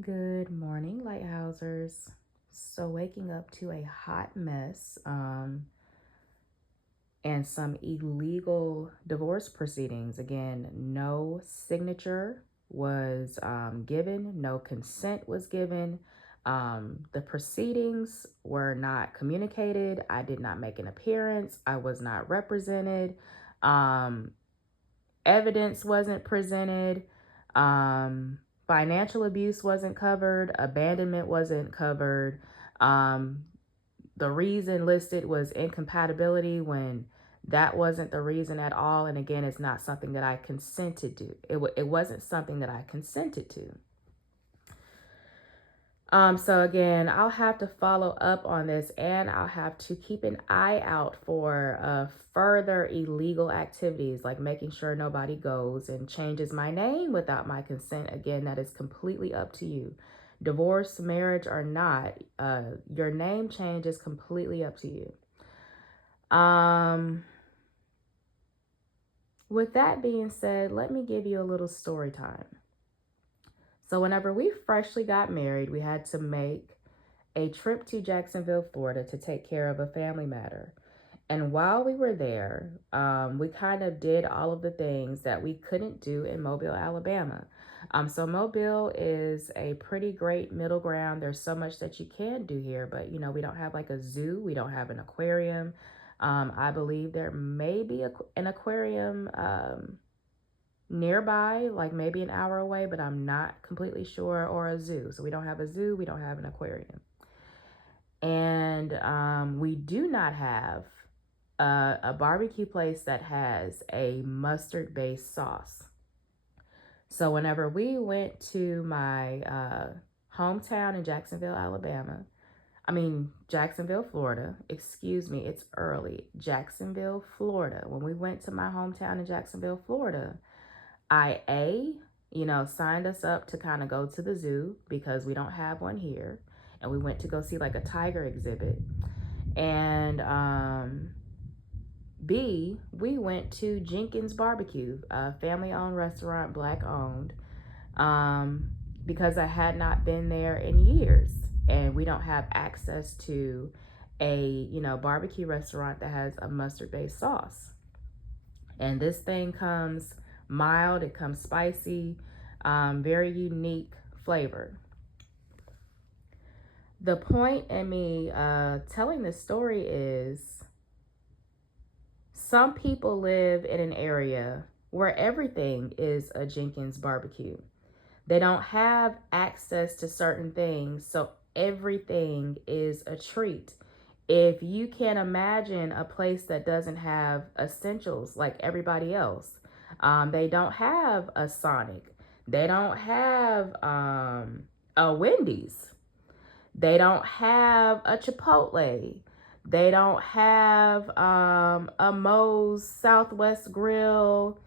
Good morning, Lighthousers. So, waking up to a hot mess and some illegal divorce proceedings. Again, no signature was given, no consent was given. The proceedings were not communicated. I did not make an appearance. I was not represented. Um, Evidence wasn't presented. Um, Financial abuse wasn't covered. Abandonment wasn't covered. Um, the reason listed was incompatibility when that wasn't the reason at all. And again, it's not something that I consented to. It wasn't something that I consented to. So again, I'll have to follow up on this, and I'll have to keep an eye out for further illegal activities, like making sure nobody goes and changes my name without my consent. Again, that is completely up to you. Divorce, marriage or not, your name change is completely up to you. With that being said, let me give you a little story time. So whenever we freshly got married, we had to make a trip to Jacksonville, Florida to take care of a family matter. And while we were there, we kind of did all of the things that we couldn't do in Mobile, Alabama. So Mobile is a pretty great middle ground. There's so much that you can do here, but we don't have like a zoo. We don't have an aquarium. I believe there may be an aquarium nearby, like maybe an hour away, but I'm not completely sure, or a zoo. So we don't have a zoo. We don't have an aquarium. And we do not have a barbecue place that has a mustard based sauce. So whenever we went to my hometown in Jacksonville, Florida, excuse me, it's early, Jacksonville, Florida. When we went to my hometown in Jacksonville, Florida, signed us up to kind of go to the zoo because we don't have one here. And we went to go see like a tiger exhibit. And B, we went to Jenkins Barbecue, a family owned restaurant, Black owned, because I had not been there in years. And we don't have access to a barbecue restaurant that has a mustard based sauce. And this thing comes mild, it comes spicy, very unique flavor. The point in me telling this story is some people live in an area where everything is a Jenkins barbecue. They don't have access to certain things, so everything is a treat. If you can imagine a place that doesn't have essentials like everybody else, they don't have a Sonic, they don't have a Wendy's, they don't have a Chipotle, they don't have a Moe's Southwest Grill,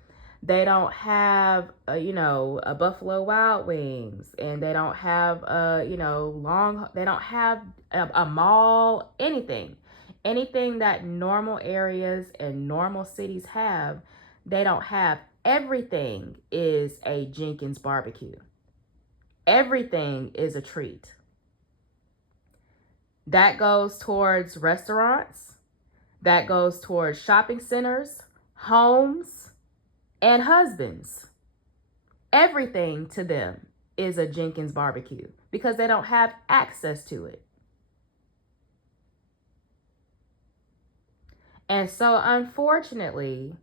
they don't have a Buffalo Wild Wings, and they don't have they don't have a mall, anything that normal areas and normal cities have. They don't have. Everything is a Jenkins barbecue. Everything is a treat. That goes towards restaurants, that goes towards shopping centers, homes, and husbands. Everything to them is a Jenkins barbecue because they don't have access to it. And so unfortunately,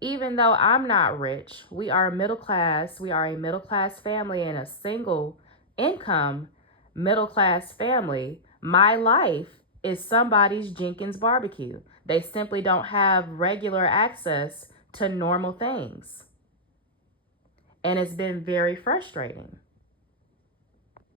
even though I'm not rich, we are middle class. We are a middle class family and a single income middle class family. My life is somebody's Jenkins barbecue. They simply don't have regular access to normal things. And it's been very frustrating.